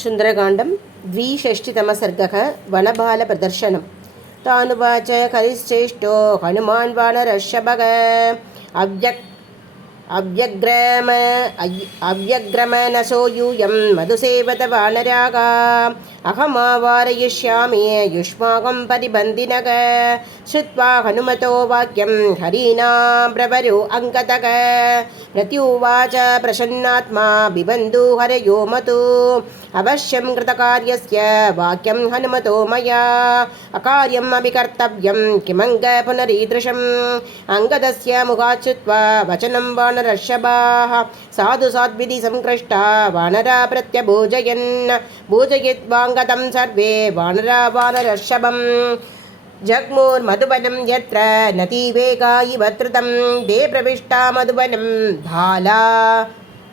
सुन्दरकाण्डं द्विषष्टितमः सर्गः वनबालप्रदर्शनं तानुवाच करिश्चेष्टो हनुमान् वानरर्षभः अव्यग्रमनसो यूयं मधुसेवत वानराः अहमावारयिष्यामि युष्माकं परिबन्धिनः श्रुत्वा हनुमतो वाक्यं हरीणां ब्रवरो अङ्गतः प्रत्युवाच प्रसन्नात्मा बिबन्धु हरयो मतु अवश्यं कृतकार्यस्य वाक्यं हनुमतो मया अकार्यम् अपि कर्तव्यं किमङ्ग पुनरीदृशम् अङ्गदस्य मुखात् श्रुत्वा वचनं वानरर्षभाः साधु साध्विधि संकृष्टा वानरा प्रत्यभूजयन् भूजयित्वाङ्गतं सर्वे वानरा वानरर्षभं जग्मुर्मधुवनं यत्र नतीवेगा इव धृतं ते प्रविष्टा मधुवनं भाला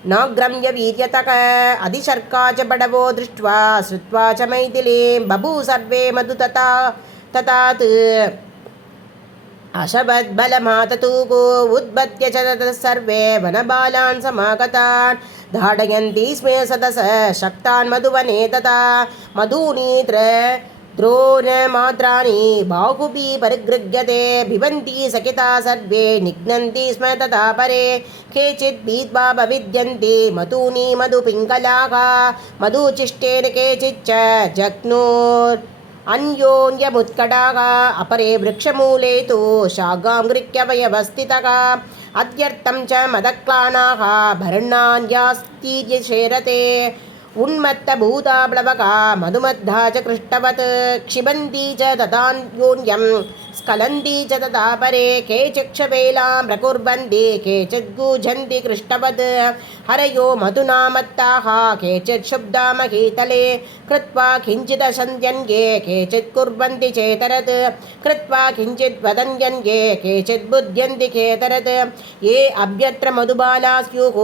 नाग्रम्य वीर्यतः अधिशर्का च बडवो दृष्ट्वा श्रुत्वा च मैथिलीं बभू सर्वे मधु ततात् अशवद्बलमाततूः उद्बद्ध्य च ततः सर्वे वनबालान् समागतान् धाडयन्ति स्मे सदस शक्तान् मधुवने तथा मधूनीत्र द्रोणमात्राणि बाहुभिः परिगृह्यते भिवन्ति सकिता सर्वे निघ्नन्ति स्म तथा परे केचित् भीत्वा भविद्यन्ति मधूनि मधुपिङ्गलाः मधुचिष्टेन केचिच्च जग्नुर् अन्योन्यमुत्कटाः अपरे वृक्षमूले तु शाखां गृह्य वयवस्थितः अद्यर्थं च मदक्लानाः भरणान्यास्तीर्यशेरते उन्मत्तभूताप्लवका मधुमद्धा च कृष्टवत् क्षिबन्ती च तथान्योन्यं स्खलन्ती च तथा परे केचिक्षवेलां प्रकुर्वन्ति केचित् गूझन्ति कृष्टवत् हरयो मधुना मत्ताः केचित् शुब्धा महीतले कृत्वा किञ्चित् सन्ध्यन्ये केचित् कुर्वन्ति चेतरत् कृत्वा किञ्चित् वदन्यन्ये केचित् बुध्यन्ति केतरत् ये अभ्यत्र मधुबाला स्युः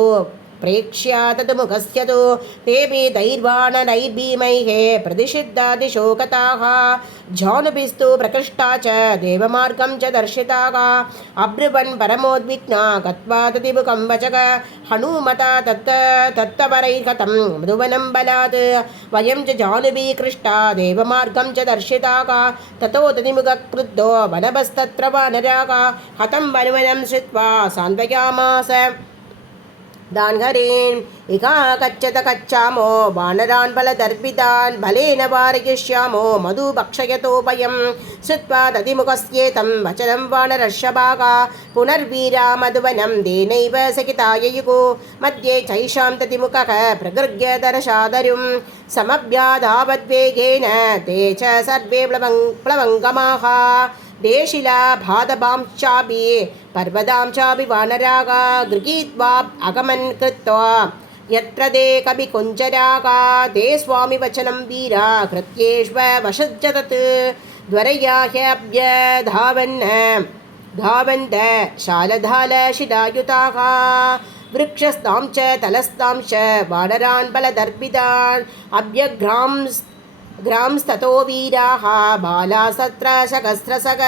प्रेक्ष्या तत् मुखस्य तु तेऽपि दैर्वाणनैर्भीमैः प्रतिषिद्धादिशोकताः जानुभिस्तु प्रकृष्टा च देवमार्गं च दर्शिताः अब्रुवन् परमोद्विग्ना गत्वा ततिमुखं वचः हनूमता तत्तवरैर्गतं मधुवनं बलात् वयं च जानुभिः कृष्टा देवमार्गं च दर्शिताः ततो ततिमुखः क्रुद्धो वनभस्तत्र वानराः हतं वनुवनं श्रुत्वा सान्त्वयामास दान्हरेन् इका कच्चत कच्चामो वानरान् बलदर्पितान् बलेन वारयिष्यामो मधु भक्षयतोपयं श्रुत्वा ततिमुखस्येतं वचनं वानरर्षभाः पुनर्वीरा मधुवनं देनैव सकिताययुः मध्ये चैषां ततिमुखः प्रगृह्य दरशादरुं समभ्याधावद्वेगेन ते च सर्वे प्लवङ्गमाः देशिला भादभांश्चापि पर्वतां चापि वानराः गृहीत्वा अगमन् कृत्वा यत्र ते कविकुञ्जराः ते स्वामि वचनं वीरा कृत्येष्व वशज्ज तत् धावन्त शालधालशिलायुताः वृक्षस्तां च तलस्तां च वानरान् बलदर्पितान् अभ्यग्रांस्ततो वीराः बालासत्र सहस्रशः